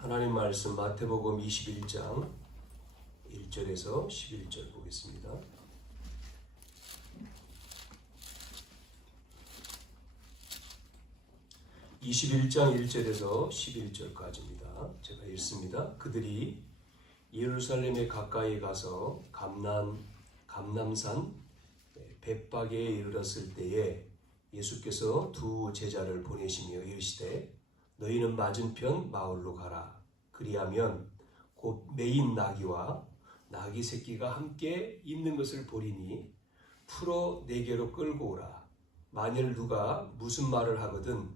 하나님 말씀 마태복음 21장 1절에서 11절 보겠습니다. (21장 1절에서 11절까지입니다) 제가 읽습니다. 그들이 예루살렘에 가까이 가서 감람산 벳박에 이르렀을 때에 예수께서 두 제자를 보내시며 이르시되 너희는 맞은편 마을로 가라. 그리하면 곧 매인 나귀와 나귀 새끼가 함께 있는 것을 보리니 풀어 내게로 끌고 오라. 만일 누가 무슨 말을 하거든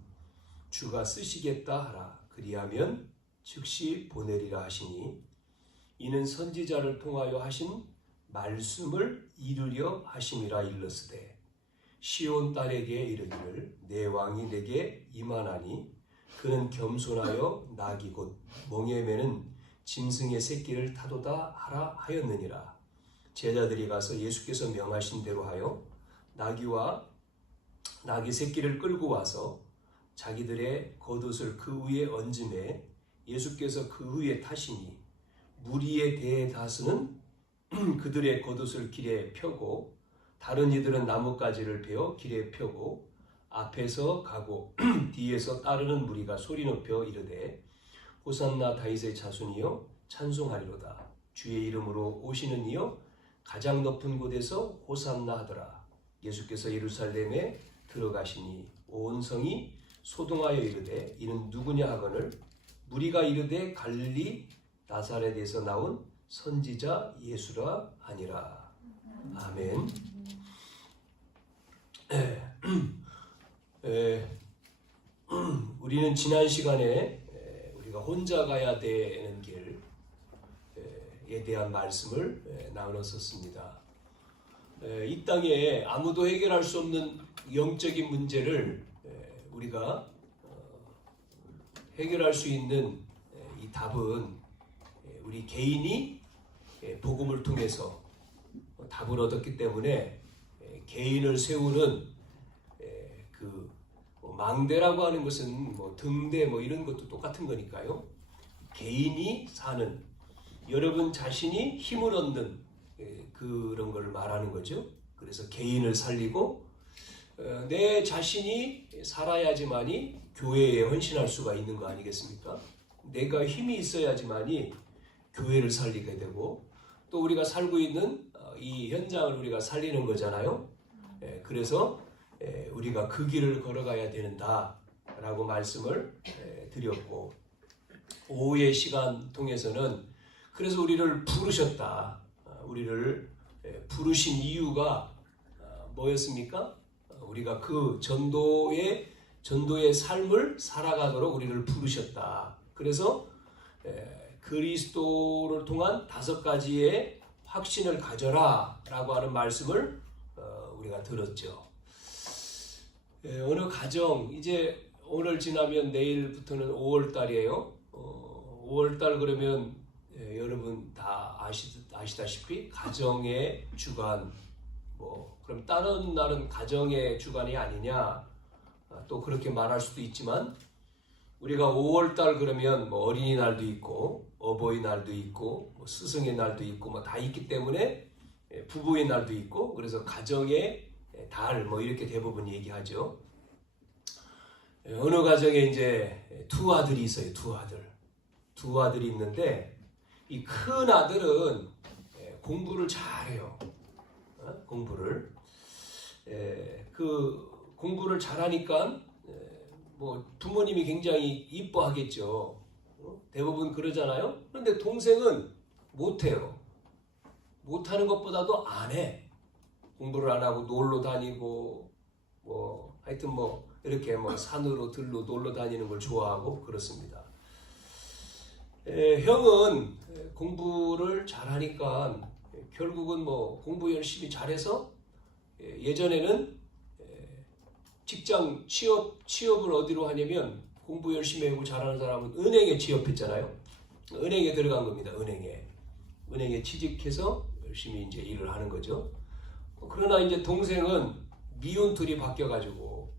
주가 쓰시겠다 하라. 그리하면 즉시 보내리라 하시니 이는 선지자를 통하여 하신 말씀을 이루려 하심이라 일렀으되 시온 딸에게 이르기를 내 왕이 내게 임하나니 그는 겸손하여 나귀 곧 멍에 매는 짐승의 새끼를 타도다 하라 하였느니라. 제자들이 가서 예수께서 명하신 대로 하여 나귀와 나귀 새끼를 끌고 와서 자기들의 겉옷을 그 위에 얹음에 예수께서 그 위에 타시니 무리에 대해 다스는 그들의 겉옷을 길에 펴고 다른 이들은 나뭇가지를 베어 길에 펴고 앞에서 가고 뒤에서 따르는 무리가 소리 높여 이르되 호산나 다윗의 자손이여 찬송하리로다. 주의 이름으로 오시는 이여 가장 높은 곳에서 호산나 하더라. 예수께서 예루살렘에 들어가시니 온 성이 소동하여 이르되 이는 누구냐 하거늘 무리가 이르되 갈릴리 나사렛에서 나온 선지자 예수라 하니라. 아멘. 우리는 지난 시간에 우리가 혼자 가야 되는 길에 대한 말씀을 나눴었습니다. 이 땅에 아무도 해결할 수 없는 영적인 문제를 우리가 해결할 수 있는 이 답은 우리 개인이 복음을 통해서 답을 얻었기 때문에 개인을 세우는 그 망대라고 하는 것은 등대 이런 것도 똑같은 거니까요. 개인이 사는 여러분 자신이 힘을 얻는 그런 걸 말하는 거죠. 그래서 개인을 살리고 내 자신이 살아야지만이 교회에 헌신할 수가 있는 거 아니겠습니까? 내가 힘이 있어야지만이 교회를 살리게 되고 또 우리가 살고 있는 이 현장을 우리가 살리는 거잖아요. 그래서 우리가 그 길을 걸어가야 된다라고 말씀을 드렸고 오후의 시간 통해서는 그래서 우리를 부르셨다. 우리를 부르신 이유가 뭐였습니까? 우리가 그 전도의 삶을 살아가도록 우리를 부르셨다. 그래서 그리스도를 통한 5가지의 확신을 가져라 라고 하는 말씀을 우리가 들었죠. 어느 가정 이제 오늘 지나면 내일부터는 5월달이에요. 5월달 그러면 여러분 다 아시다시피 가정의 주간 그럼 다른 날은 가정의 주간이 아니냐 또 그렇게 말할 수도 있지만 우리가 5월달 그러면 어린이날도 있고 어버이날도 있고 스승의 날도 있고 다 있기 때문에 부부의 날도 있고 그래서 가정의 달 이렇게 대부분 얘기하죠. 어느 가정에 이제 두 아들이 있어요. 두 아들이 있는데 이 큰 아들은 공부를 잘해요. 공부를 그 공부를 잘하니까 부모님이 굉장히 이뻐하겠죠. 대부분 그러잖아요. 그런데 동생은 못해요. 못하는 것보다도 안 해. 공부를 안 하고 놀러 다니고 하여튼 이렇게 산으로 들로 놀러 다니는 걸 좋아하고 그렇습니다. 형은 공부를 잘하니까 결국은 공부 열심히 잘해서 예전에는 직장 취업을 어디로 하냐면 공부 열심히 하고 잘하는 사람은 은행에 취업했잖아요. 은행에 들어간 겁니다. 은행에 취직해서 열심히 이제 일을 하는 거죠. 그러나 이제 동생은 미운 둘이 바뀌어가지고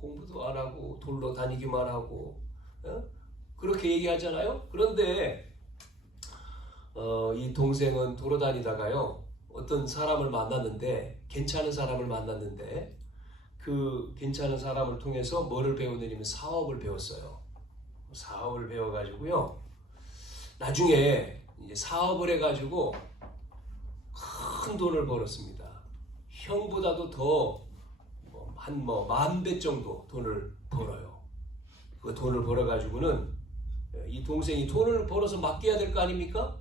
공부도 안 하고 돌러 다니기만 하고 그렇게 얘기하잖아요. 그런데 이 동생은 돌아다니다가요, 어떤 사람을 만났는데, 괜찮은 사람을 만났는데, 그 괜찮은 사람을 통해서 뭐를 배우느냐면 사업을 배웠어요. 사업을 배워가지고요, 나중에 이제 사업을 해가지고 큰 돈을 벌었습니다. 형보다도 더 한 10,000배 정도 돈을 벌어요. 그 돈을 벌어가지고는 이 동생이 돈을 벌어서 맡겨야 될 거 아닙니까?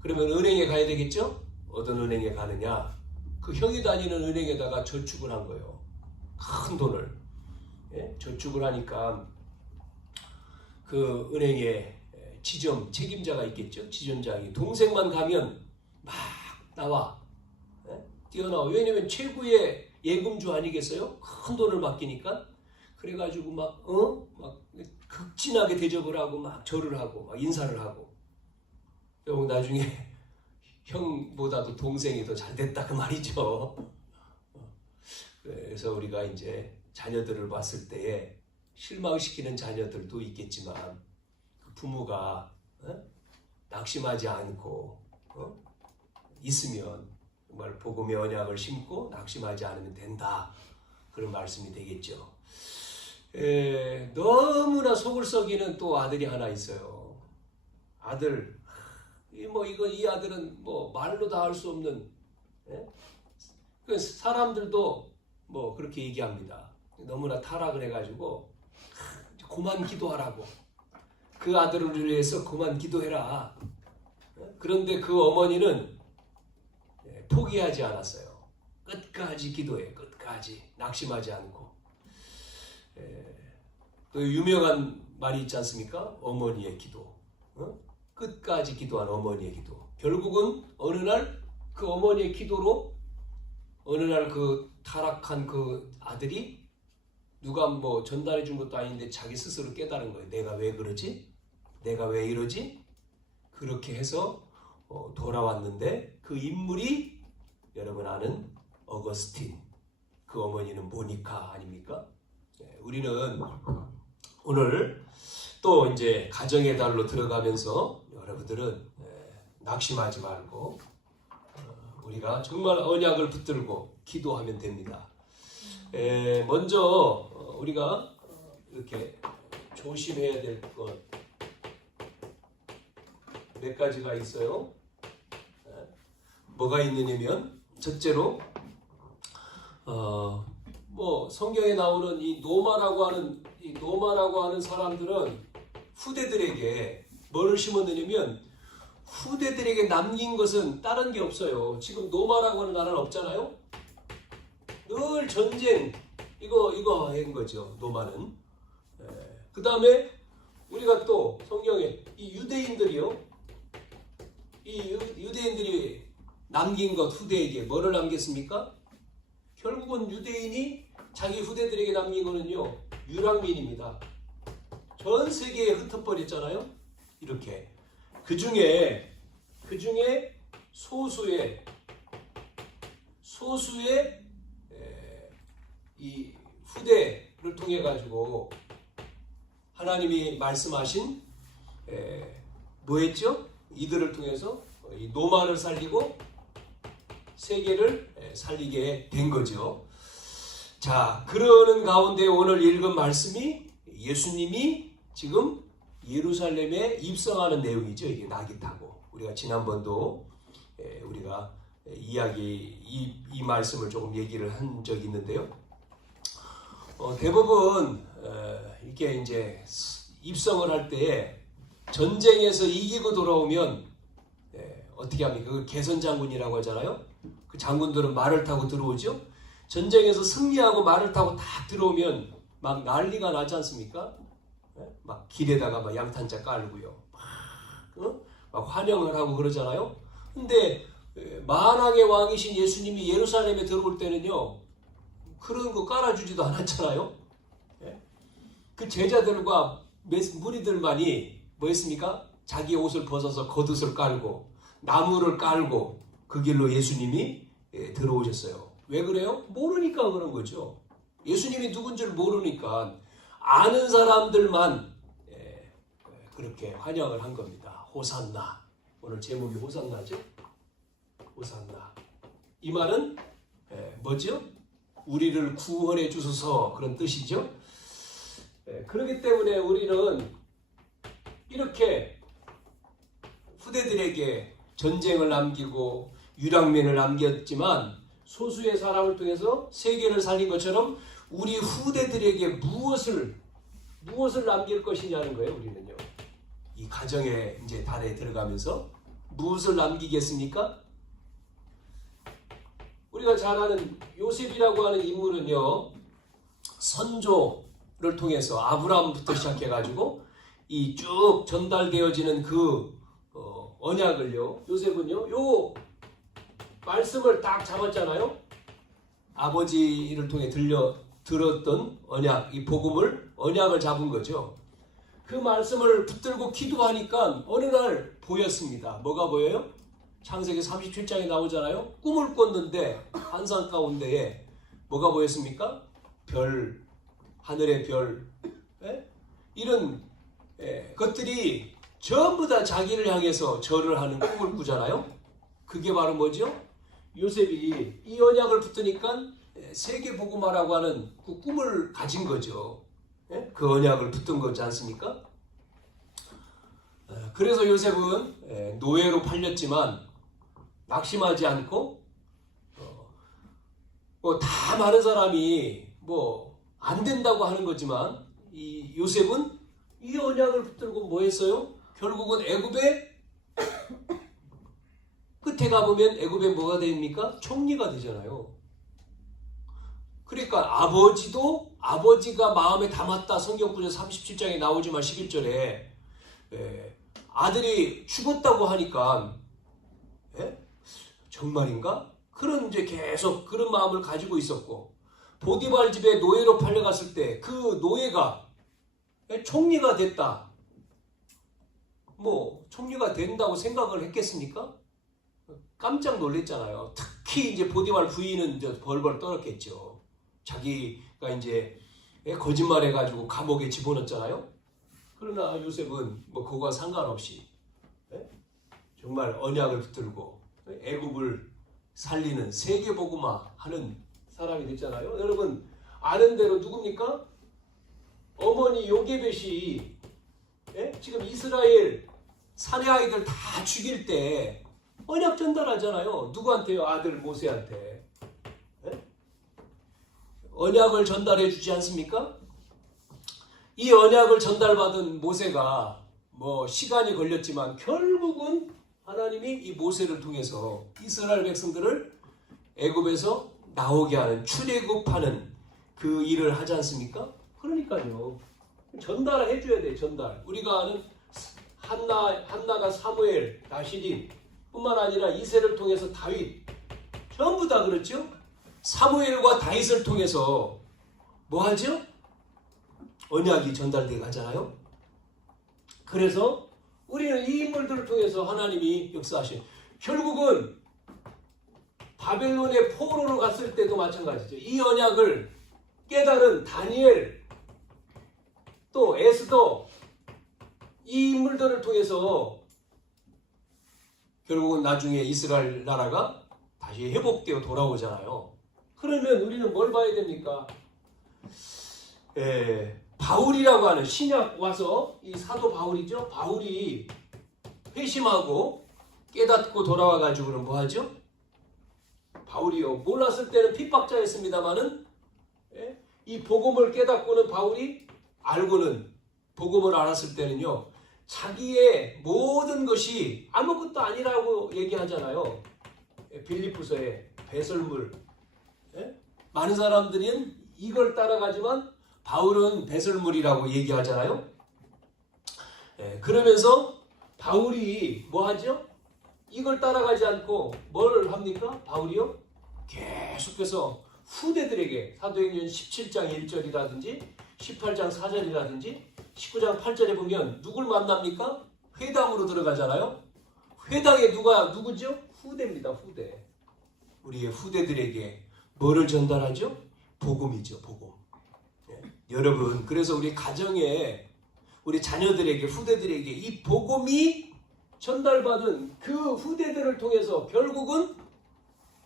그러면 은행에 가야 되겠죠? 어떤 은행에 가느냐? 그 형이 다니는 은행에다가 저축을 한 거예요. 큰 돈을. 예? 저축을 하니까 그 은행에 지점 책임자가 있겠죠? 지점장이 동생만 가면 막 나와. 예? 뛰어나와. 왜냐면 최고의 예금주 아니겠어요? 큰 돈을 맡기니까. 그래가지고 막 극진하게 대접을 하고 막 절을 하고 막 인사를 하고. 나중에 형보다도 동생이 더 잘 됐다 그 말이죠. 그래서 우리가 이제 자녀들을 봤을 때에 실망시키는 자녀들도 있겠지만 그 부모가 낙심하지 않고 있으면 정말 복음의 언약을 심고 낙심하지 않으면 된다. 그런 말씀이 되겠죠. 너무나 속을 썩이는 또 아들이 하나 있어요. 아들, 이 아들은 말로 다 할 수 없는, 그 사람들도 그렇게 얘기합니다. 너무나 타락을 해가지고 그만 기도하라고. 그 아들을 위해서 그만 기도해라. 그런데 그 어머니는 포기하지 않았어요. 끝까지 기도해. 끝까지 낙심하지 않고. 또 유명한 말이 있지 않습니까? 어머니의 기도. 끝까지 기도한 어머니의 기도. 결국은 어느 날 그 어머니의 기도로 어느 날 그 타락한 그 아들이 누가 전달해 준 것도 아닌데 자기 스스로 깨달은 거예요. 내가 왜 그러지? 내가 왜 이러지? 그렇게 해서 돌아왔는데 그 인물이 여러분 아는 어거스틴. 그 어머니는 모니카 아닙니까? 우리는 오늘 또 이제 가정의 달로 들어가면서 여러분들은 낙심하지 말고 우리가 정말 언약을 붙들고 기도하면 됩니다. 먼저 우리가 이렇게 조심해야 될 것 몇 가지가 있어요. 뭐가 있느냐면 첫째로 성경에 나오는 이 노마라고 하는 사람들은 후대들에게 뭐를 심었느냐면 후대들에게 남긴 것은 다른 게 없어요. 지금 노마라고 하는 나라는 없잖아요. 늘 전쟁 이거 한 거죠. 노마는. 그 다음에 우리가 또 성경에 이 유대인들이요. 이 유대인들이 남긴 것 후대에게 뭐를 남겼습니까? 결국은 유대인이 자기 후대들에게 남긴 거는요. 유랑민입니다. 전 세계에 흩어버렸잖아요. 이렇게. 그 중에 소수의 이 후대를 통해 가지고 하나님이 말씀하신 뭐였죠? 이들을 통해서 이 노마를 살리고 세계를 살리게 된 거죠. 자, 그러는 가운데 오늘 읽은 말씀이 예수님이 지금 예루살렘에 입성하는 내용이죠. 이게 낙이 타고. 우리가 지난번도 우리가 이 말씀을 조금 얘기를 한 적이 있는데요. 대부분 이렇게 이제 입성을 할 때에 전쟁에서 이기고 돌아오면 어떻게 합니까? 그 개선장군이라고 하잖아요. 그 장군들은 말을 타고 들어오죠. 전쟁에서 승리하고 말을 타고 딱 들어오면 막 난리가 나지 않습니까? 막 길에다가 막 양탄자 깔고요. 막 환영을 하고 그러잖아요. 근데 만왕의 왕이신 예수님이 예루살렘에 들어올 때는요. 그런 거 깔아주지도 않았잖아요. 그 제자들과 무리들만이 뭐 했습니까? 자기 옷을 벗어서 겉옷을 깔고 나무를 깔고 그 길로 예수님이 들어오셨어요. 왜 그래요? 모르니까 그런 거죠. 예수님이 누군지를 모르니까 아는 사람들만 그렇게 환영을 한 겁니다. 호산나. 오늘 제목이 호산나죠? 호산나. 이 말은 뭐죠? 우리를 구원해 주소서 그런 뜻이죠. 그렇기 때문에 우리는 이렇게 후대들에게 전쟁을 남기고 유랑민을 남겼지만 소수의 사람을 통해서 세계를 살린 것처럼 우리 후대들에게 무엇을 남길 것이냐는 거예요. 우리는요. 이 가정의 이제 달에 들어가면서 무엇을 남기겠습니까? 우리가 잘 아는 요셉이라고 하는 인물은요. 선조를 통해서 아브라함부터 시작해가지고 이 쭉 전달되어지는 그 언약을요. 요셉은요. 요 말씀을 딱 잡았잖아요. 아버지를 통해 들었던 언약, 이 복음을 언약을 잡은 거죠. 그 말씀을 붙들고 기도하니까 어느 날 보였습니다. 뭐가 보여요? 창세기 37장에 나오잖아요. 꿈을 꿨는데 환상 가운데에 뭐가 보였습니까? 별, 하늘의 별, 이런 것들이 전부 다 자기를 향해서 절을 하는 꿈을 꾸잖아요. 그게 바로 뭐죠? 요셉이 이 언약을 붙으니까 세계 복음화라고 하는 그 꿈을 가진 거죠. 그 언약을 붙은 거지 않습니까? 그래서 요셉은 노예로 팔렸지만 낙심하지 않고 다 많은 사람이 안 된다고 하는 거지만 이 요셉은 이 언약을 붙들고 뭐 했어요? 결국은 애굽에 끝에 가보면 애굽에 뭐가 됩니까? 총리가 되잖아요. 그러니까 아버지가 마음에 담았다. 성경구절 37장에 나오지만 11절에 아들이 죽었다고 하니까 정말인가? 그런 이제 계속 그런 마음을 가지고 있었고 보디발 집에 노예로 팔려갔을 때 그 노예가 총리가 됐다. 총리가 된다고 생각을 했겠습니까? 깜짝 놀랐잖아요. 특히 이제 보디발 부인은 이제 벌벌 떨었겠죠. 자기가 이제 거짓말해가지고 감옥에 집어넣었잖아요. 그러나 요셉은 그거와 상관없이 정말 언약을 붙들고 애굽을 살리는 세계복음화 하는 사람이 됐잖아요. 여러분 아는 대로 누굽니까? 어머니 요게벳이 지금 이스라엘 사내 아이들 다 죽일 때 언약 전달하잖아요. 누구한테요? 아들 모세한테. 언약을 전달해 주지 않습니까? 이 언약을 전달받은 모세가 시간이 걸렸지만 결국은 하나님이 이 모세를 통해서 이스라엘 백성들을 애굽에서 나오게 하는 출애굽하는 그 일을 하지 않습니까? 그러니까요. 전달을 해줘야 돼. 전달. 우리가 아는 한나가 사무엘, 다시딘 뿐만 아니라 이새를 통해서 다윗 전부 다 그렇죠? 사무엘과 다윗을 통해서 뭐 하죠? 언약이 전달되게 하잖아요. 그래서 우리는 이 인물들을 통해서 하나님이 역사하신 결국은 바벨론의 포로로 갔을 때도 마찬가지죠. 이 언약을 깨달은 다니엘 또 에스더 이 인물들을 통해서 결국은 나중에 이스라엘 나라가 다시 회복되어 돌아오잖아요. 그러면 우리는 뭘 봐야 됩니까? 바울이라고 하는 신약 와서 이 사도 바울이죠. 바울이 회심하고 깨닫고 돌아와가지고는 뭐 하죠? 바울이요. 몰랐을 때는 핍박자였습니다마는 이 복음을 깨닫고는 바울이 알고는 복음을 알았을 때는요. 자기의 모든 것이 아무것도 아니라고 얘기하잖아요. 빌립보서에 배설물. 많은 사람들은 이걸 따라가지만 바울은 배설물이라고 얘기하잖아요. 그러면서 바울이 뭐 하죠? 이걸 따라가지 않고 뭘 합니까? 바울이요? 계속해서 후대들에게 사도행전 17장 1절이라든지 18장 4절이라든지 19장 8절에 보면 누굴 만납니까? 회당으로 들어가잖아요. 회당에 누구죠? 후대입니다. 후대. 우리의 후대들에게 뭐를 전달하죠? 복음이죠. 복음. 여러분, 그래서 우리 가정에 우리 자녀들에게, 후대들에게 이 복음이 전달받은 그 후대들을 통해서 결국은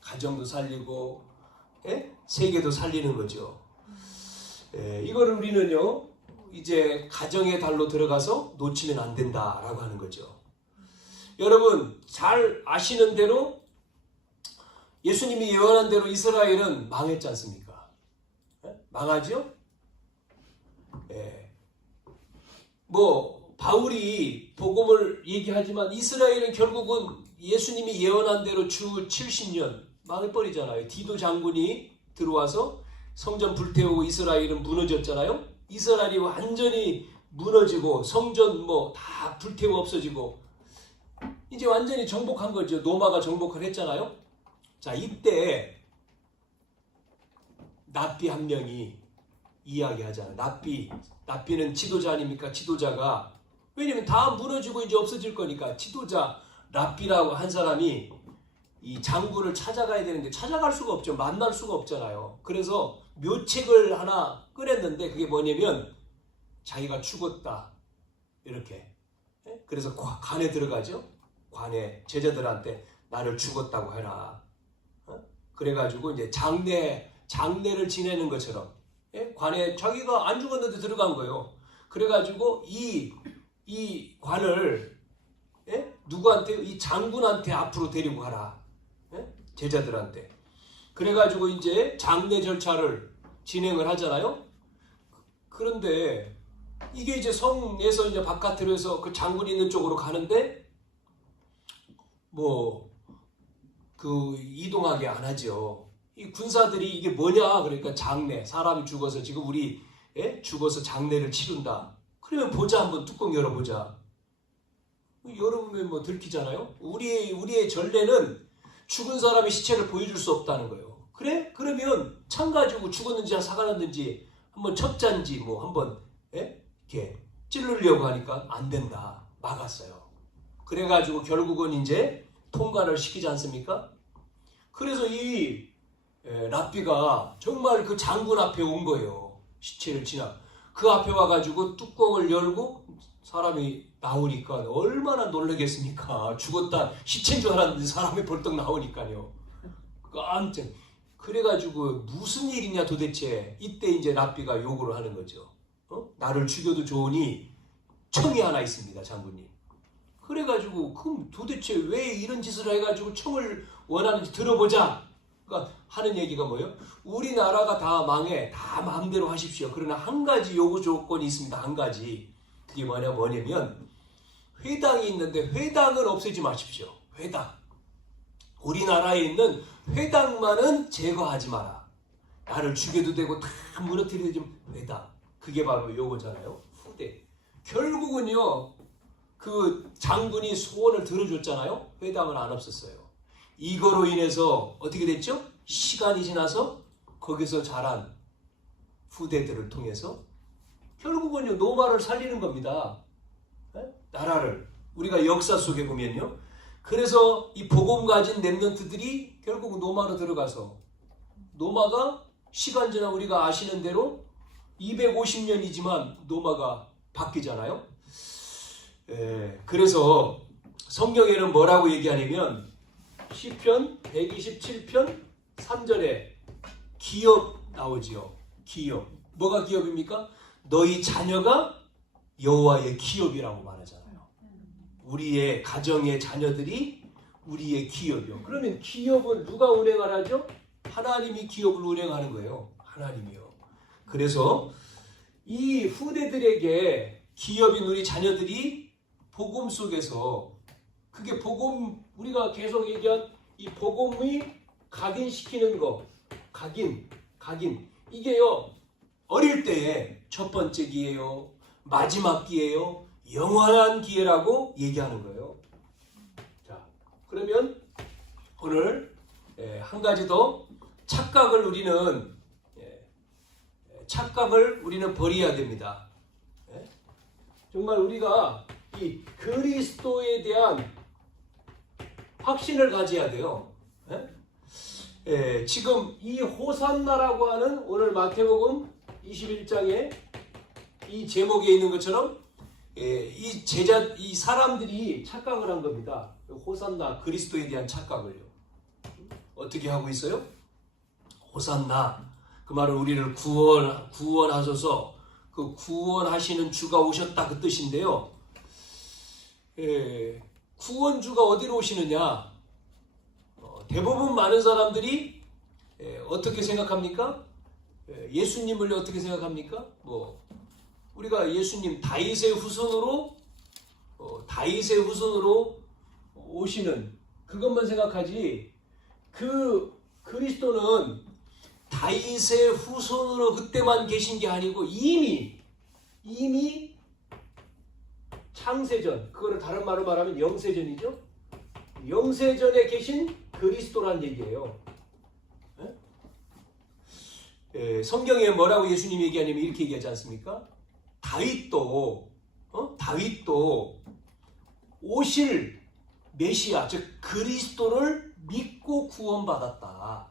가정도 살리고 세계도 살리는 거죠. 이거를 우리는요 이제 가정의 달로 들어가서 놓치면 안 된다라고 하는 거죠. 여러분 잘 아시는 대로 예수님이 예언한 대로 이스라엘은 망했지 않습니까? 망하죠? 뭐 바울이 복음을 얘기하지만 이스라엘은 결국은 예수님이 예언한 대로 주 70년 망해버리잖아요. 디도 장군이 들어와서 성전 불태우고 이스라엘은 무너졌잖아요. 이스라엘이 완전히 무너지고 성전 뭐 다 불태워 없어지고 이제 완전히 정복한 거죠. 로마가 정복을 했잖아요. 자, 이때 납비 한 명이 이야기하잖아요. 납비는 지도자 아닙니까? 지도자가 왜냐면 다 무너지고 이제 없어질 거니까 지도자 납비라고 한 사람이 이 장군을 찾아가야 되는데 찾아갈 수가 없죠. 만날 수가 없잖아요. 그래서 묘책을 하나 꺼냈는데 그게 뭐냐면 자기가 죽었다 이렇게. 그래서 관에 들어가죠. 관에 제자들한테 나를 죽었다고 해라. 그래가지고 이제 장례를 지내는 것처럼 관에 자기가 안 죽었는데 들어간 거예요. 그래가지고 이 관을 누구한테? 이 장군한테 앞으로 데리고 가라. 제자들한테. 그래가지고 이제 장례 절차를 진행을 하잖아요. 그런데 이게 이제 성에서 이제 바깥으로 해서 그 장군이 있는 쪽으로 가는데 뭐 그 이동하게 안 하죠. 이 군사들이 이게 뭐냐? 그러니까 장례, 사람이 죽어서 지금 우리 죽어서 장례를 치른다. 그러면 보자, 한번 뚜껑 열어보자. 열어보면 뭐 들키잖아요. 우리의 전례는 죽은 사람의 시체를 보여줄 수 없다는 거예요. 그래? 그러면 창 가지고 죽었는지 살아났는지 한번 첩자인지 뭐 한번 이렇게 찌르려고 하니까 안 된다. 막았어요. 그래가지고 결국은 이제 통과를 시키지 않습니까? 그래서 이 랍비가 정말 그 장군 앞에 온 거예요. 시체를 지나. 그 앞에 와가지고 뚜껑을 열고 사람이 나오니까 얼마나 놀라겠습니까? 죽었다 시체인 줄 알았는데 사람이 벌떡 나오니까요. 깜짝. 그래가지고 무슨 일이냐 도대체. 이때 이제 랍비가 요구를 하는 거죠. 나를 죽여도 좋으니 청이 하나 있습니다, 장군님. 그래가지고 그럼 도대체 왜 이런 짓을 해가지고 청을 원하는지 들어보자. 그러니까 하는 얘기가 뭐예요? 우리나라가 다 망해. 다 마음대로 하십시오. 그러나 한 가지 요구 조건이 있습니다. 한 가지. 그게 뭐냐면 회당이 있는데 회당을 없애지 마십시오. 회당. 우리나라에 있는 회당만은 제거하지 마라. 나를 죽여도 되고 다 무너뜨려도 되지만 회당. 그게 바로 요거잖아요. 후대. 결국은요. 그 장군이 소원을 들어줬잖아요. 회당을 안 없었어요. 이거로 인해서 어떻게 됐죠? 시간이 지나서 거기서 자란 후대들을 통해서 결국은요 노마를 살리는 겁니다. 나라를. 우리가 역사 속에 보면요. 그래서 이 복음 가진 렘넌트들이 결국 노마로 들어가서 노마가 시간 지나 우리가 아시는 대로 250년이지만 노마가 바뀌잖아요. 그래서 성경에는 뭐라고 얘기하냐면 시편 127편 3절에 기업 나오지요. 기업. 뭐가 기업입니까? 너희 자녀가 여호와의 기업이라고 말하잖아요. 우리의 가정의 자녀들이 우리의 기업이요. 그러면 기업은 누가 운행을 하죠? 하나님이 기업을 운행하는 거예요. 하나님이요. 그래서 이 후대들에게 기업인 우리 자녀들이 복음 속에서 그게 복음 우리가 계속 얘기한 이 복음이 각인시키는 거 각인 이게요 어릴 때에 첫 번째 기회요 마지막 기회요 영원한 기회라고 얘기하는 거예요. 자 그러면 오늘 한 가지 더 착각을 우리는 버려야 됩니다. 정말 우리가 이 그리스도에 대한 확신을 가져야 돼요. 지금 이 호산나라고 하는 오늘 마태복음 21장에 이 제목에 있는 것처럼 이 사람들이 착각을 한 겁니다. 호산나 그리스도에 대한 착각을요. 어떻게 하고 있어요? 호산나 그 말은 우리를 구원하소서, 그 구원하시는 주가 오셨다 그 뜻인데요. 구원주가 어디로 오시느냐? 대부분 많은 사람들이 어떻게 생각합니까? 예수님을 어떻게 생각합니까? 우리가 예수님 다윗의 후손으로 오시는 그것만 생각하지, 그 그리스도는 다윗의 후손으로 그때만 계신 게 아니고 이미 창세전, 그거를 다른 말로 말하면 영세전이죠. 영세전에 계신 그리스도란 얘기예요. 성경에 뭐라고 예수님이 얘기하냐면 이렇게 얘기하지 않습니까? 다윗도 오실 메시아, 즉 그리스도를 믿고 구원받았다.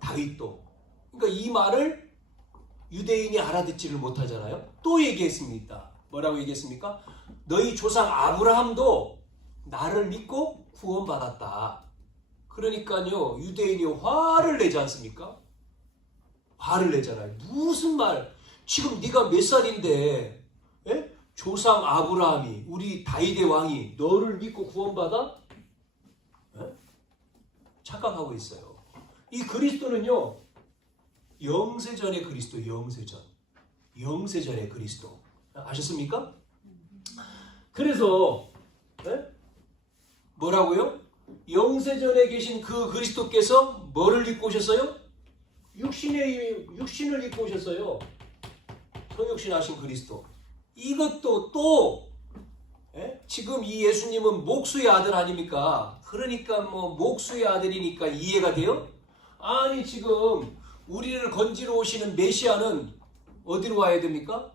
다윗도. 그러니까 이 말을 유대인이 알아듣지를 못하잖아요. 또 얘기했습니다. 뭐라고 얘기했습니까? 너희 조상 아브라함도 나를 믿고 구원받았다. 그러니까요, 유대인이 화를 내지 않습니까? 화를 내잖아요. 무슨 말? 지금 네가 몇 살인데, 조상 아브라함이, 우리 다윗의 왕이 너를 믿고 구원받아? 착각하고 있어요. 이 그리스도는요, 영세전의 그리스도, 영세전의 그리스도. 아셨습니까? 그래서 뭐라고요? 영세전에 계신 그 그리스도께서 뭐를 입고 오셨어요? 육신을 입고 오셨어요. 성육신하신 그리스도. 이것도 또 지금 이 예수님은 목수의 아들 아닙니까? 그러니까 목수의 아들이니까 이해가 돼요? 아니 지금 우리를 건지러 오시는 메시아는 어디로 와야 됩니까?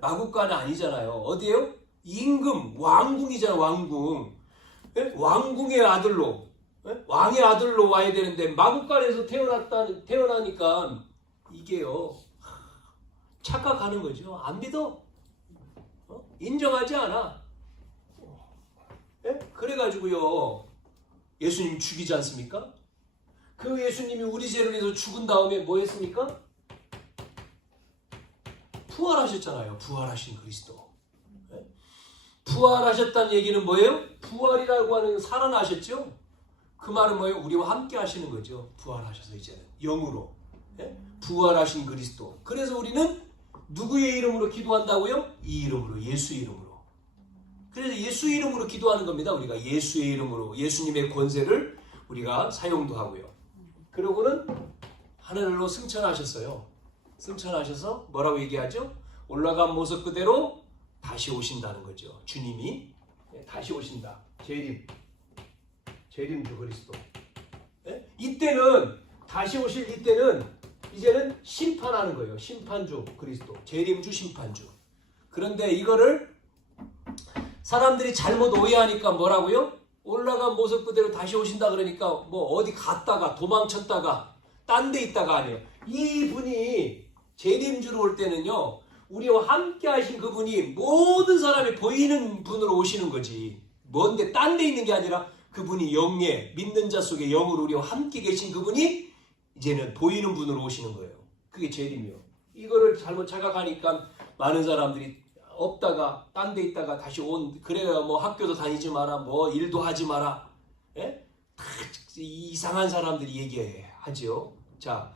마국간은 아니잖아요. 어디예요? 임금, 왕궁이잖아, 왕궁. 왕궁의 아들로, 왕의 아들로 와야 되는데 마국간에서 태어나니까 이게요, 착각하는 거죠. 안 믿어. 인정하지 않아. 그래가지고요, 예수님 죽이지 않습니까? 그 예수님이 우리 죄를 위해서 죽은 다음에 뭐 했습니까? 부활하셨잖아요. 부활하신 그리스도. 부활하셨다는 얘기는 뭐예요? 부활이라고 하는 살아나셨죠? 그 말은 뭐예요? 우리와 함께 하시는 거죠. 부활하셔서 이제는 영으로. 부활하신 그리스도. 그래서 우리는 누구의 이름으로 기도한다고요? 이 이름으로, 예수 이름으로. 그래서 예수 이름으로 기도하는 겁니다. 우리가 예수의 이름으로, 예수님의 권세를 우리가 사용도 하고요. 그러고는 하늘로 승천하셨어요. 승천하셔서 뭐라고 얘기하죠? 올라간 모습 그대로 다시 오신다는 거죠. 주님이 다시 오신다. 재림주 그리스도. 이때는 다시 오실 이때는 이제는 심판하는 거예요. 심판주 그리스도. 재림주 심판주. 그런데 이거를 사람들이 잘못 오해하니까 뭐라고요? 올라간 모습 그대로 다시 오신다 그러니까 어디 갔다가 도망쳤다가 딴 데 있다가 아니에요. 이분이 재림주로 올 때는요, 우리와 함께 하신 그분이 모든 사람이 보이는 분으로 오시는 거지. 뭔데 딴 데 있는 게 아니라 그분이 영에, 믿는 자 속에 영으로 우리와 함께 계신 그분이 이제는 보이는 분으로 오시는 거예요. 그게 재림이요. 이거를 잘못 착각하니까 많은 사람들이 없다가 딴 데 있다가 다시 그래야 학교도 다니지 마라, 일도 하지 마라. 다 이상한 사람들이 얘기하지요. 자,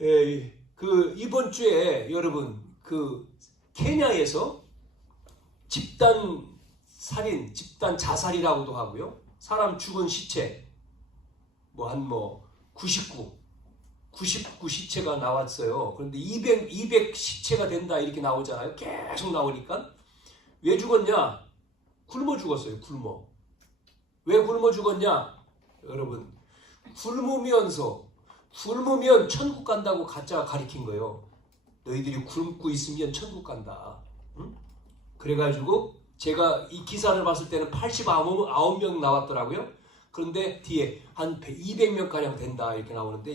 이번 주에 여러분 케냐에서 집단 살인, 집단 자살이라고도 하고요. 사람 죽은 시체 한 99 시체가 나왔어요. 그런데 200 시체가 된다 이렇게 나오잖아요. 계속 나오니까 왜 죽었냐? 굶어 죽었어요. 왜 굶어 죽었냐? 여러분, 굶으면 천국 간다고 가짜가 가리킨 거예요. 너희들이 굶고 있으면 천국 간다. 응? 그래가지고 제가 이 기사를 봤을 때는 89명 나왔더라고요. 그런데 뒤에 한 200명가량 된다 이렇게 나오는데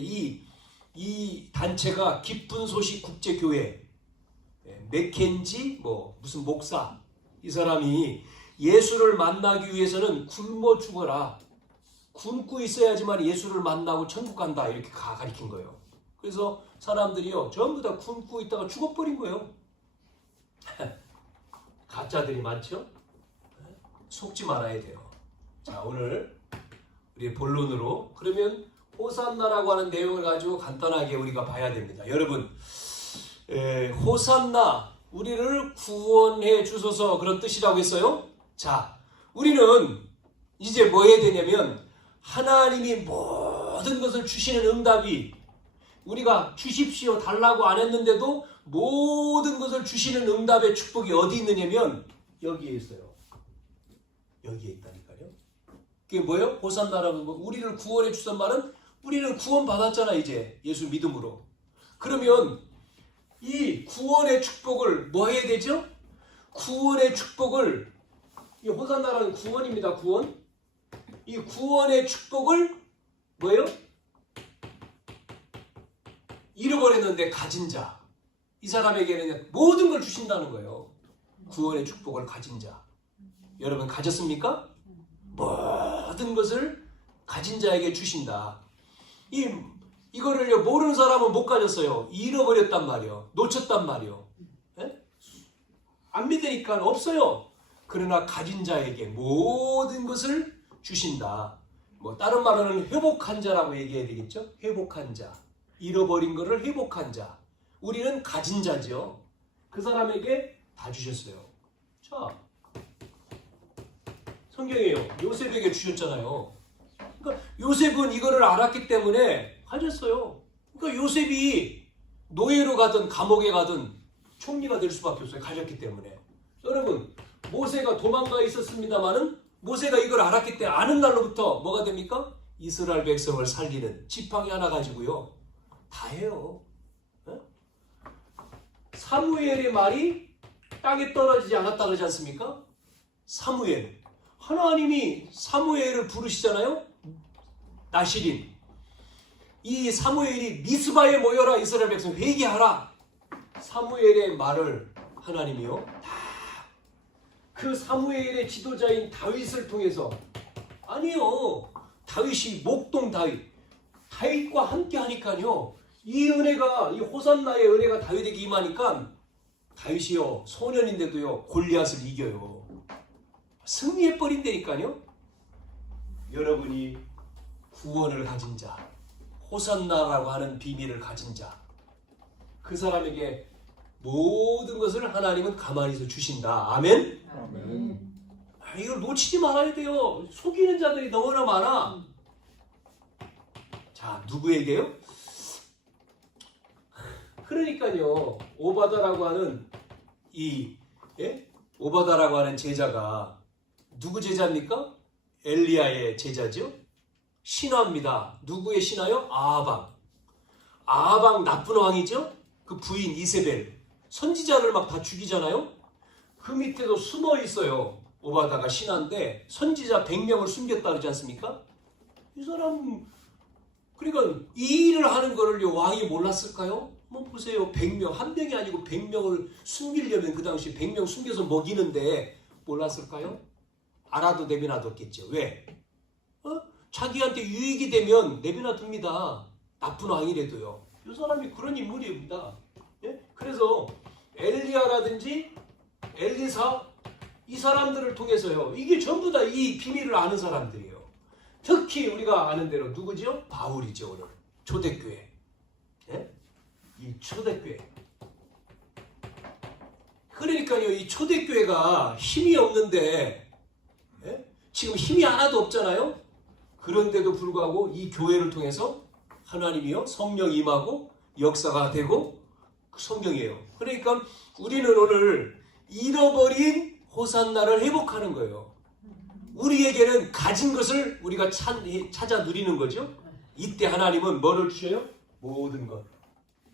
이 단체가 기쁜 소식 국제교회, 맥켄지 무슨 목사, 이 사람이 예수를 만나기 위해서는 굶어 죽어라, 굶고 있어야지만 예수를 만나고 천국 간다, 이렇게 가르친 거예요. 그래서 사람들이요 전부 다 굶고 있다가 죽어버린 거예요. 가짜들이 많죠? 속지 말아야 돼요. 자, 오늘 우리 본론으로, 그러면 호산나라고 하는 내용을 가지고 간단하게 우리가 봐야 됩니다. 여러분, 호산나, 우리를 구원해 주소서, 그런 뜻이라고 했어요. 자, 우리는 이제 뭐 해야 되냐면, 하나님이 모든 것을 주시는 응답이, 우리가 주십시오 달라고 안 했는데도 모든 것을 주시는 응답의 축복이 어디 있느냐면 여기에 있어요. 여기에 있다니까요. 그게 뭐예요? 호산나라는 뭐, 우리를 구원해 주신 말은 우리는 구원 받았잖아, 이제 예수 믿음으로. 그러면 이 구원의 축복을 뭐 해야 되죠? 구원의 축복을, 이 호산나라는 구원입니다. 구원. 이 구원의 축복을 뭐예요? 잃어버렸는데 가진 자, 이 사람에게는 모든 걸 주신다는 거예요. 구원의 축복을 가진 자. 여러분 가졌습니까? 모든 것을 가진 자에게 주신다. 이거를요 모르는 사람은 못 가졌어요. 잃어버렸단 말이요, 놓쳤단 말이요. 에? 안 믿으니까 없어요. 그러나 가진 자에게 모든 것을 주신다. 다른 말로는 회복한 자라고 얘기해야 되겠죠? 회복한 자, 잃어버린 것을 회복한 자. 우리는 가진 자죠. 그 사람에게 다 주셨어요. 자, 성경이에요. 요셉에게 주셨잖아요. 그러니까 요셉은 이거를 알았기 때문에 가졌어요. 그러니까 요셉이 노예로 가든 감옥에 가든 총리가 될 수밖에 없어요. 가졌기 때문에. 여러분, 모세가 도망가 있었습니다마는 모세가 이걸 알았기 때문에 아는 날로부터 뭐가 됩니까? 이스라엘 백성을 살리는 지팡이 하나 가지고요 다 해요. 네? 사무엘의 말이 땅에 떨어지지 않았다 그러지 않습니까? 사무엘, 하나님이 사무엘을 부르시잖아요. 나시린, 이 사무엘이 미스바에 모여라, 이스라엘 백성 회개하라. 사무엘의 말을 하나님이요 다 그 사무엘의 지도자인 다윗을 통해서, 아니요, 다윗이 목동 다윗과 함께 하니까요, 이 은혜가, 이 호산나의 은혜가 다윗에게 임하니까 다윗이요 소년인데도요 골리앗을 이겨요. 승리해버린다니까요. 여러분이 구원을 가진 자, 호산나라고 하는 비밀을 가진 자, 그 사람에게 모든 것을 하나님은 가만히서 주신다. 아멘? 아멘. 이걸 놓치지 말아야 돼요. 속이는 자들이 너무나 많아. 자, 누구에게요? 그러니까요, 오바다라고 하는 오바다라고 하는 제자가 누구 제자입니까? 엘리야의 제자죠. 신하입니다. 누구의 신하요? 아방 나쁜 왕이죠. 그 부인 이세벨, 선지자를 막 다 죽이잖아요. 그 밑에도 숨어 있어요. 오바다가 신하인데 선지자 100명을 숨겼다 그러지 않습니까? 이 사람, 그러니까 이 일을 하는 거를요 왕이 몰랐을까요? 보세요. 100명, 한 명이 아니고 100명을 숨기려면 그 당시 100명 숨겨서 먹이는데 몰랐을까요? 알아도 내비놔뒀겠죠. 왜? 자기한테 유익이 되면 내비놔둡니다. 나쁜 왕이라도요. 이 사람이 그런 인물입니다. 예? 그래서 엘리야라든지 엘리사, 이 사람들을 통해서요, 이게 전부 다 이 비밀을 아는 사람들이에요. 특히 우리가 아는 대로 누구죠? 바울이죠. 오늘 초대교회. 예? 이 초대교회. 그러니까요, 이 초대교회가 힘이 없는데, 예? 지금 힘이 하나도 없잖아요. 그런데도 불구하고 이 교회를 통해서 하나님이요 성령 임하고 역사가 되고 성령이에요. 그러니까 우리는 오늘 잃어버린 호산나를 회복하는 거예요. 우리에게는 가진 것을 우리가 찾아 누리는 거죠. 이때 하나님은 뭐를 주셔요? 모든 것.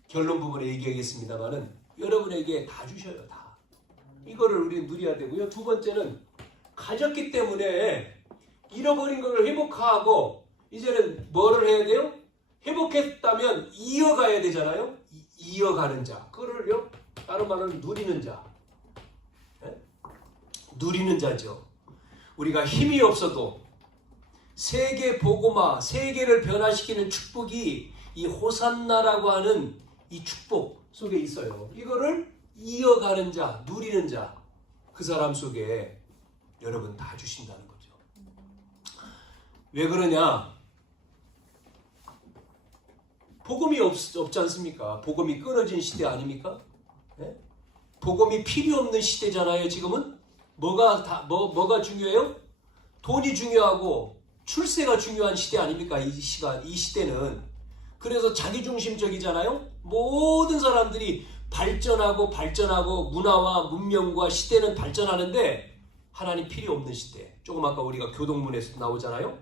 결론 부분에 얘기하겠습니다만은 여러분에게 다 주셔요. 다. 이거를 우리는 누려야 되고요. 두 번째는 가졌기 때문에 잃어버린 것을 회복하고 이제는 뭐를 해야 돼요? 회복했다면 이어가야 되잖아요. 이어가는 자. 그거를요 다른 말로는 누리는 자. 예? 누리는 자죠. 우리가 힘이 없어도 세계 복음화, 세계를 변화시키는 축복이 이 호산나라고 하는 이 축복 속에 있어요. 이거를 이어가는 자, 누리는 자, 그 사람 속에 여러분 다 주신다는 거죠. 왜 그러냐? 복음이 없지 않습니까? 복음이 끊어진 시대 아닙니까? 네? 복음이 필요 없는 시대잖아요. 지금은 뭐가 중요해요? 돈이 중요하고 출세가 중요한 시대 아닙니까? 이 시대는. 그래서 자기중심적이잖아요. 모든 사람들이 발전하고 문화와 문명과 시대는 발전하는데 하나님 필요 없는 시대. 조금 아까 우리가 교동문에서 나오잖아요.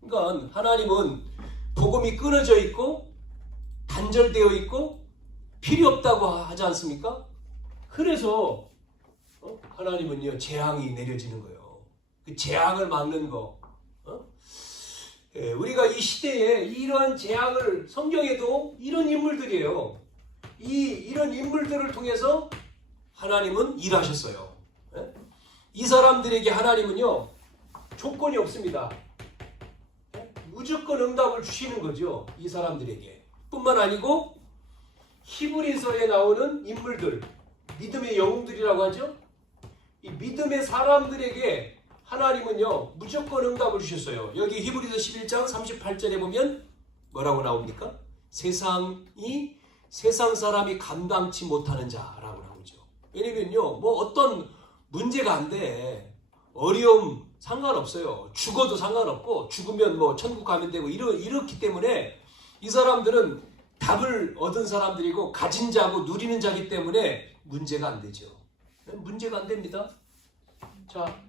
그러니까 하나님은 복음이 끊어져 있고 단절되어 있고 필요 없다고 하지 않습니까? 그래서 하나님은요 재앙이 내려지는 거예요. 그 재앙을 막는 거. 우리가 이 시대에 이러한 재앙을 성경에도 이런 인물들이에요. 이런 인물들을 통해서 하나님은 일하셨어요. 이 사람들에게 하나님은요 조건이 없습니다. 무조건 응답을 주시는 거죠. 이 사람들에게. 뿐만 아니고 히브리서에 나오는 인물들, 믿음의 영웅들이라고 하죠. 이 믿음의 사람들에게 하나님은요 무조건 응답을 주셨어요. 여기 히브리서 11장 38절에 보면 뭐라고 나옵니까? 세상 사람이 감당치 못하는 자라고 나오죠. 왜냐면요 뭐 어떤 문제가 안 돼. 어려움 상관없어요. 죽어도 상관없고 죽으면 뭐 천국 가면 되고 이렇기 때문에 이 사람들은 답을 얻은 사람들이고 가진 자고 누리는 자기 때문에 문제가 안 되죠. 문제가 안 됩니다. 자,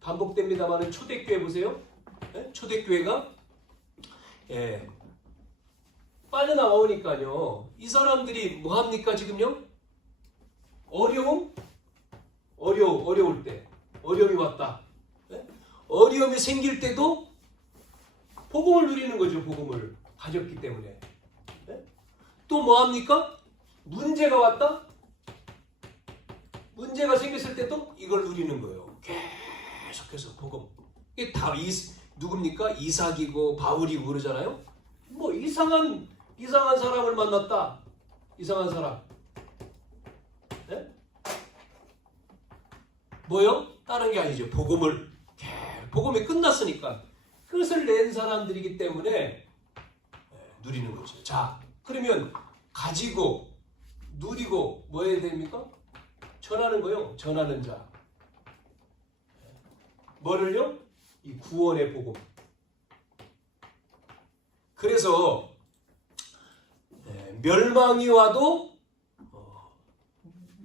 반복됩니다만 초대교회 보세요. 초대교회가 빠져나오니까요. 이 사람들이 뭐합니까 지금요? 어려울 때 어려움이 왔다. 어려움이 생길 때도 복음을 누리는 거죠. 복음을 가졌기 때문에. 또 뭐합니까? 문제가 왔다? 문제가 생겼을 때도 이걸 누리는 거예요. 계속해서 복음. 이게 다 누굽니까? 이삭이고 바울이고 그러잖아요. 뭐 이상한 사람을 만났다. 이상한 사람. 뭐요? 다른 게 아니죠. 복음이 끝났으니까 끝을 낸 사람들이기 때문에 누리는 거죠. 자, 그러면 가지고 누리고 뭐 해야 됩니까? 전하는 거요. 전하는 자. 뭐를요? 이 구원의 복음. 그래서 멸망이 와도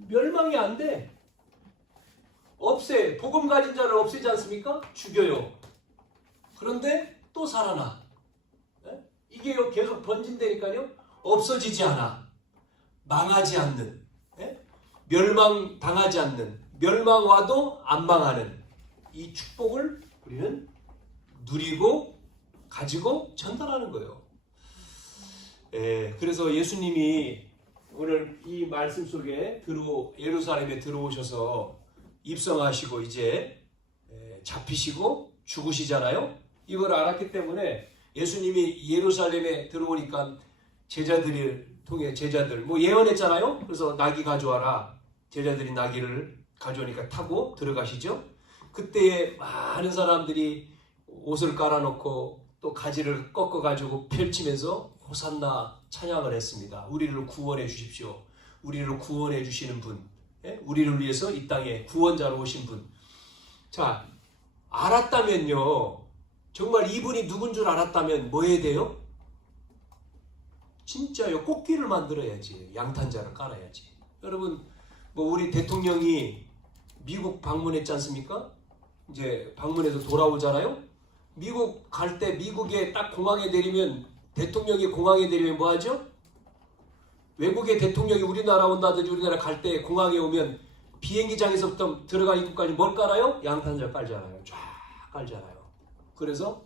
멸망이 안 돼. 복음 가진 자를 없애지 않습니까? 죽여요. 그런데 또 살아나. 이게 계속 번진다니까요. 없어지지 않아. 망하지 않는. 멸망당하지 않는. 멸망 와도 안 망하는. 이 축복을 우리는 누리고 가지고 전달하는 거예요. 그래서 예수님이 오늘 이 말씀 속에 예루살렘에 들어오셔서 입성하시고 이제 잡히시고 죽으시잖아요. 이걸 알았기 때문에 예수님이 예루살렘에 들어오니까 제자들을 통해 뭐 예언했잖아요. 그래서 나귀 가져와라. 제자들이 나귀를 가져오니까 타고 들어가시죠. 그때에 많은 사람들이 옷을 깔아놓고 또 가지를 꺾어가지고 펼치면서 호산나 찬양을 했습니다. 우리를 구원해 주십시오. 우리를 구원해 주시는 분. 우리를 위해서 이 땅에 구원자로 오신 분. 자, 알았다면요. 정말 이분이 누군 줄 알았다면 뭐 해야 돼요? 진짜요. 꽃길을 만들어야지. 양탄자를 깔아야지. 여러분, 뭐 우리 대통령이 미국 방문했지 않습니까? 이제 방문해서 돌아오잖아요. 미국 갈 때 미국에 딱 공항에 내리면 대통령이 공항에 내리면 뭐 하죠? 외국의 대통령이 우리나라 온다든지 우리나라 갈 때 공항에 오면 비행기장에서부터 들어가 입구까지 뭘 깔아요? 양탄자 깔잖아요. 쫙 깔잖아요. 그래서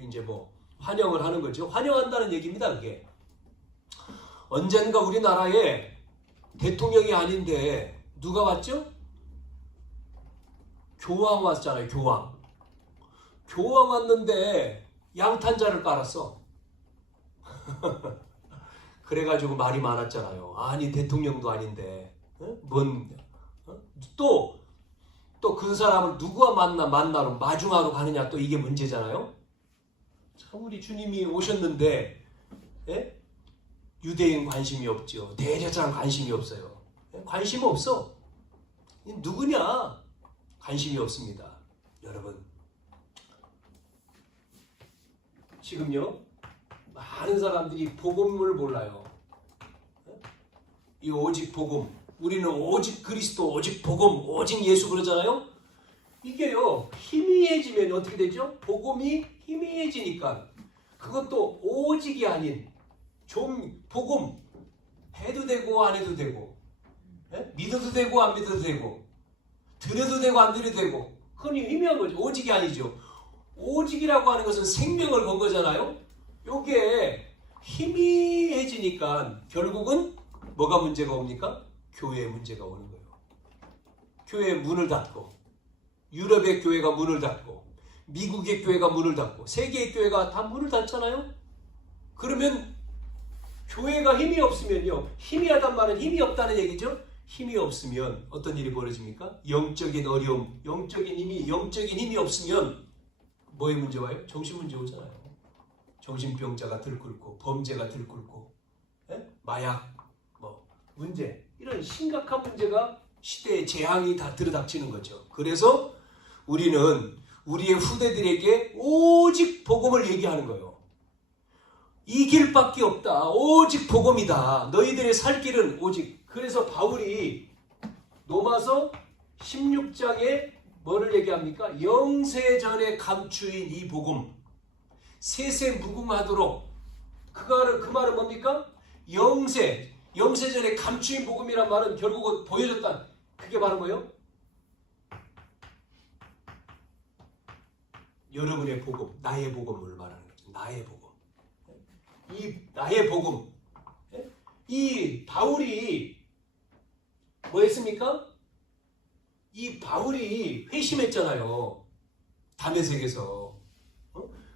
이제 뭐 환영을 하는 거죠. 환영한다는 얘기입니다. 그게. 언젠가 우리나라에 대통령이 아닌데 누가 왔죠? 교황 왔잖아요. 교황 왔는데 양탄자를 깔았어. 그래가지고 말이 많았잖아요. 아니 대통령도 아닌데 또 그 사람을 누구와 만나러 마중하러 가느냐, 또 이게 문제잖아요. 참 우리 주님이 오셨는데 유대인 관심이 없죠. 대제사장 관심이 없어요. 관심 없어. 누구냐? 관심이 없습니다. 여러분, 지금요 많은 사람들이 복음을 몰라요. 이 오직 복음, 우리는 오직 그리스도, 오직 복음, 오직 예수 그러잖아요. 이게요 희미해지면 어떻게 되죠? 복음이 희미해지니까 그것도 오직이 아닌 좀 복음 해도 되고 안 해도 되고, 믿어도 되고 안 믿어도 되고, 들어도 되고 안 들어도 되고, 그건 희미한 거죠. 오직이 아니죠. 오직이라고 하는 것은 생명을 건 거잖아요. 요게 희미해지니까 결국은 뭐가 문제가 옵니까? 교회에 문제가 오는 거예요. 교회의 문을 닫고, 유럽의 교회가 문을 닫고, 미국의 교회가 문을 닫고, 세계의 교회가 다 문을 닫잖아요. 그러면 교회가 힘이 없으면요, 희미하단 말은 힘이 없다는 얘기죠. 힘이 없으면 어떤 일이 벌어집니까? 영적인 어려움, 영적인 힘이 없으면 뭐의 문제 와요? 정신 문제 오잖아요. 정신병자가 들끓고, 범죄가 들끓고, 마약, 문제, 이런 심각한 문제가 시대의 재앙이 다 들어닥치는 거죠. 그래서 우리는 우리의 후대들에게 오직 복음을 얘기하는 거예요. 이 길밖에 없다. 오직 복음이다. 너희들의 살 길은 오직. 그래서 바울이 로마서 16장에 뭐를 얘기합니까? 영세전에 감추인 이 복음, 세세 무궁하도록. 그 말은 뭡니까? 영세전에 감추인 복음이란 말은 결국은 보여줬다. 그게 바로 뭐예요? 여러분의 복음, 나의 복음을 말하는 거죠. 나의 복음. 이 나의 복음. 이 바울이 뭐 했습니까? 이 바울이 회심했잖아요. 다메섹에서.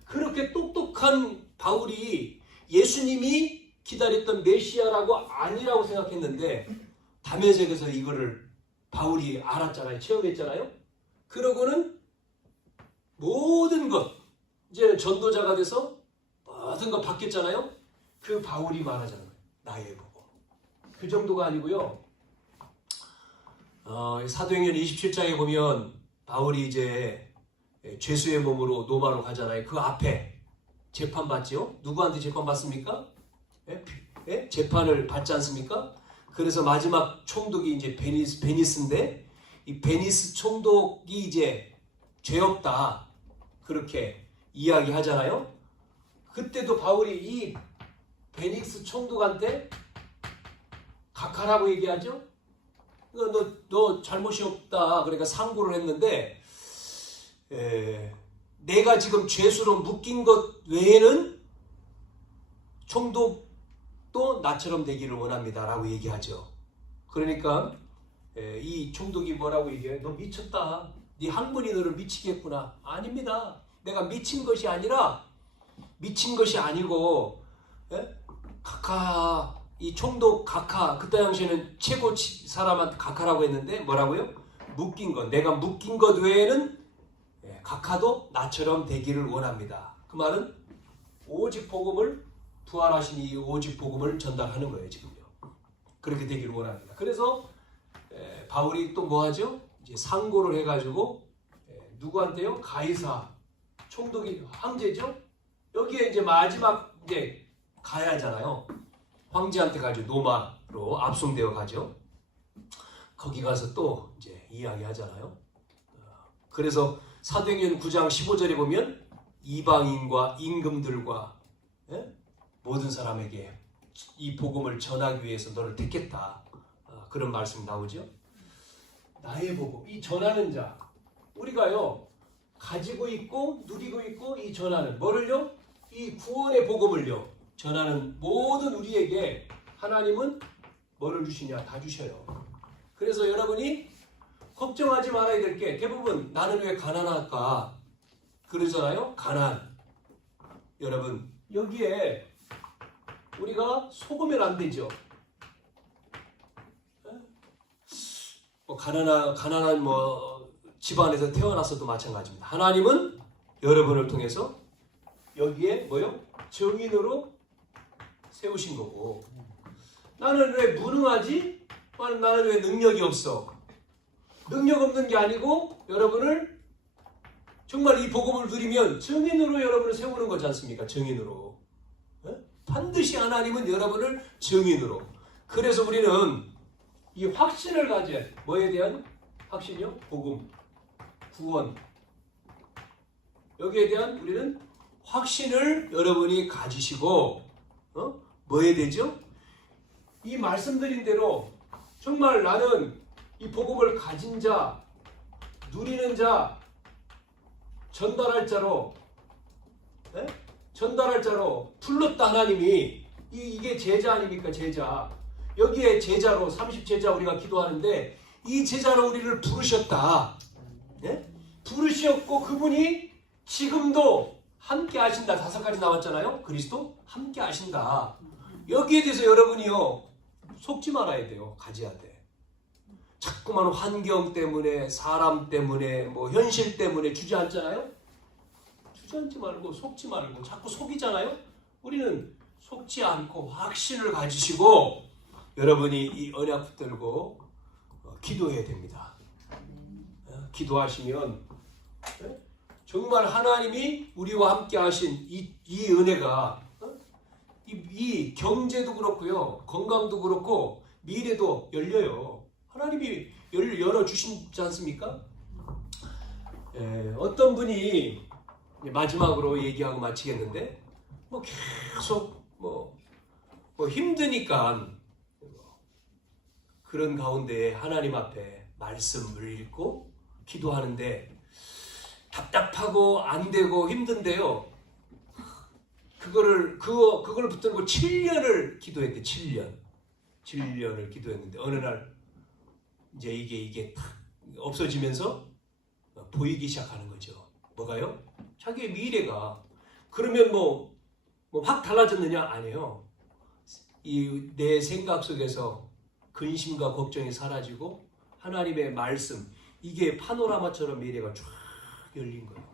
그렇게 똑똑한 바울이 예수님이 기다렸던 메시아라고 아니라고 생각했는데 다메섹에서 이거를 바울이 알았잖아요. 체험했잖아요. 그러고는 모든 것, 이제는 전도자가 돼서 모든 것 바뀌었잖아요. 그 바울이 말하잖아요. 나의 복음. 그 정도가 아니고요. 사도행전 27장에 보면 바울이 이제 죄수의 몸으로 로마로 가잖아요. 그 앞에 재판받지요? 누구한테 재판받습니까? 재판을 받지 않습니까? 그래서 마지막 총독이 이제 베니스인데, 이 베니스 총독이 이제 죄 없다, 그렇게 이야기하잖아요. 그때도 바울이 이 베니스 총독한테 각하라고 얘기하죠. 너 잘못이 없다, 그러니까 상고를 했는데 내가 지금 죄수로 묶인 것 외에는 총독도 나처럼 되기를 원합니다 라고 얘기하죠. 그러니까 이 총독이 뭐라고 얘기해요? 너 미쳤다. 네 학문이 너를 미치겠구나. 아닙니다. 내가 미친 것이 아니고 각하, 이 총독 각하, 그때 당시에는 최고 사람한테 각하라고 했는데 뭐라고요? 묶인 것, 내가 묶인 것 외에는 각하도 나처럼 되기를 원합니다. 그 말은 오직 복음을, 부활하신 이 오직 복음을 전달하는 거예요. 지금요. 그렇게 되기를 원합니다. 그래서 바울이 또 뭐하죠? 이제 상고를 해가지고 누구한테요? 가이사 총독이 황제죠. 여기에 이제 마지막 이제 가야 하잖아요. 황제한테 가죠. 로마로 압송되어 가죠. 거기 가서 또 이제 이야기하잖아요. 그래서 사도행전 9장 15절에 보면 이방인과 임금들과 모든 사람에게 이 복음을 전하기 위해서 너를 택했다. 그런 말씀이 나오죠. 나의 복음, 이 전하는 자, 우리가요 가지고 있고 누리고 있고, 이 전하는 뭐를요? 이 구원의 복음을요 전하는 모든 우리에게 하나님은 뭐를 주시냐? 다 주셔요. 그래서 여러분이 걱정하지 말아야 될 게 대부분 나는 왜 가난할까? 그러잖아요. 가난. 여러분 여기에 우리가 속으면 안 되죠. 뭐 가난한 뭐 집안에서 태어났어도 마찬가지입니다. 하나님은 여러분을 통해서 여기에 뭐요? 정인으로 세우신 거고 나는 왜 무능하지? 나는 왜 능력이 없어? 능력 없는 게 아니고 여러분을 정말 이 복음을 누리면 정인으로 여러분을 세우는 거지 않습니까? 정인으로. 반드시 하나님은 여러분을 정인으로. 그래서 우리는 이 확신을 가져야 돼. 뭐에 대한 확신이요? 복음, 구원. 여기에 대한 우리는 확신을 여러분이 가지시고 뭐에 되죠? 이 말씀드린 대로 정말 나는 이 복음을 가진 자, 누리는 자, 전달할 자로 불렀다 하나님이 이게 제자 아닙니까? 제자. 여기에 제자로 30제자 우리가 기도하는데 이 제자로 우리를 부르셨다. 부르셨고 그분이 지금도 함께 하신다. 5가지 나왔잖아요. 그리스도 함께 하신다. 여기에 대해서 여러분이요 속지 말아야 돼요. 가져야 돼. 자꾸만 환경 때문에 사람 때문에 뭐 현실 때문에 주저앉잖아요. 주저앉지 말고 속지 말고 자꾸 속이잖아요. 우리는 속지 않고 확신을 가지시고 여러분이 이 언약 붙들고 기도해야 됩니다. 기도하시면 정말 하나님이 우리와 함께 하신 이 은혜가 이 경제도 그렇고요. 건강도 그렇고 미래도 열려요. 하나님이 열어주시지 않습니까? 어떤 분이 마지막으로 얘기하고 마치겠는데 뭐 계속 뭐 힘드니까 그런 가운데 하나님 앞에 말씀을 읽고 기도하는데 답답하고 안 되고 힘든데요. 그걸 붙들고 7년을 기도했대. 7년을 기도했는데 어느 날 이제 이게 탁 없어지면서 보이기 시작하는 거죠. 뭐가요? 자기의 미래가. 그러면 뭐 확 달라졌느냐? 아니에요. 이 내 생각 속에서 근심과 걱정이 사라지고 하나님의 말씀, 이게 파노라마처럼 미래가 쫙 열린 거예요.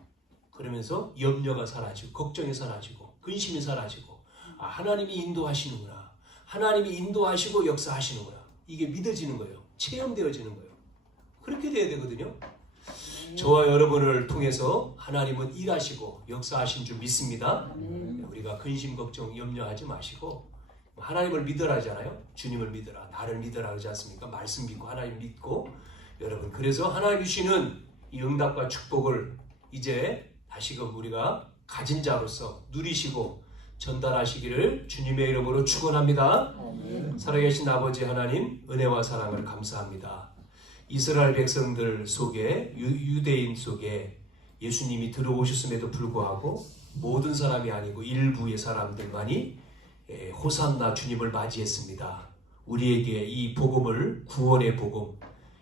그러면서 염려가 사라지고 걱정이 사라지고 근심이 사라지고 하나님이 인도하시는구나. 하나님이 인도하시고 역사하시는구나. 이게 믿어지는 거예요. 체험되어지는 거예요. 그렇게 돼야 되거든요. 저와 여러분을 통해서 하나님은 일하시고 역사하신 줄 믿습니다. 우리가 근심, 걱정, 염려하지 마시고 하나님을 믿으라 하잖아요. 주님을 믿으라, 나를 믿으라 그러지 않습니까? 말씀 믿고 하나님 믿고 여러분 그래서 하나님 주시는 이 응답과 축복을 이제 다시금 우리가 가진 자로서 누리시고 전달하시기를 주님의 이름으로 축원합니다. 살아계신 아버지 하나님 은혜와 사랑을 감사합니다. 이스라엘 백성들 속에 유대인 속에 예수님이 들어오셨음에도 불구하고 모든 사람이 아니고 일부의 사람들만이 호산나 주님을 맞이했습니다. 우리에게 이 복음을 구원의 복음,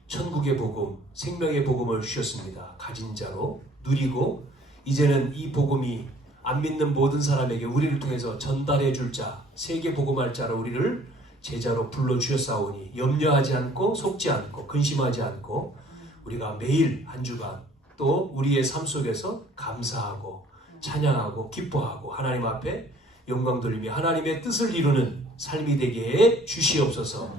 천국의 복음, 생명의 복음을 주셨습니다. 가진 자로 누리고 이제는 이 복음이 안 믿는 모든 사람에게 우리를 통해서 전달해 줄 자, 세계 복음할 자로 우리를 제자로 불러주셨사오니 염려하지 않고 속지 않고 근심하지 않고 우리가 매일 한 주간 또 우리의 삶 속에서 감사하고 찬양하고 기뻐하고 하나님 앞에 영광 돌리며 하나님의 뜻을 이루는 삶이 되게 해 주시옵소서.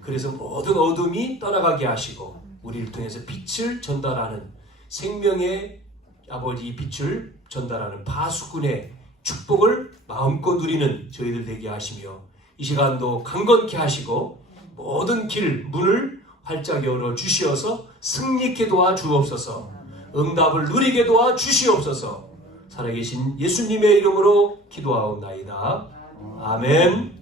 그래서 모든 어둠이 떠나가게 하시고 우리를 통해서 빛을 전달하는 생명의 아버지 빛을 전달하는 파수꾼의 축복을 마음껏 누리는 저희들 되게 하시며 이 시간도 강건케 하시고 모든 길 문을 활짝 열어 주시어서 승리케 도와 주옵소서. 응답을 누리게 도와 주시옵소서. 살아계신 예수님의 이름으로 기도하옵나이다. 아멘.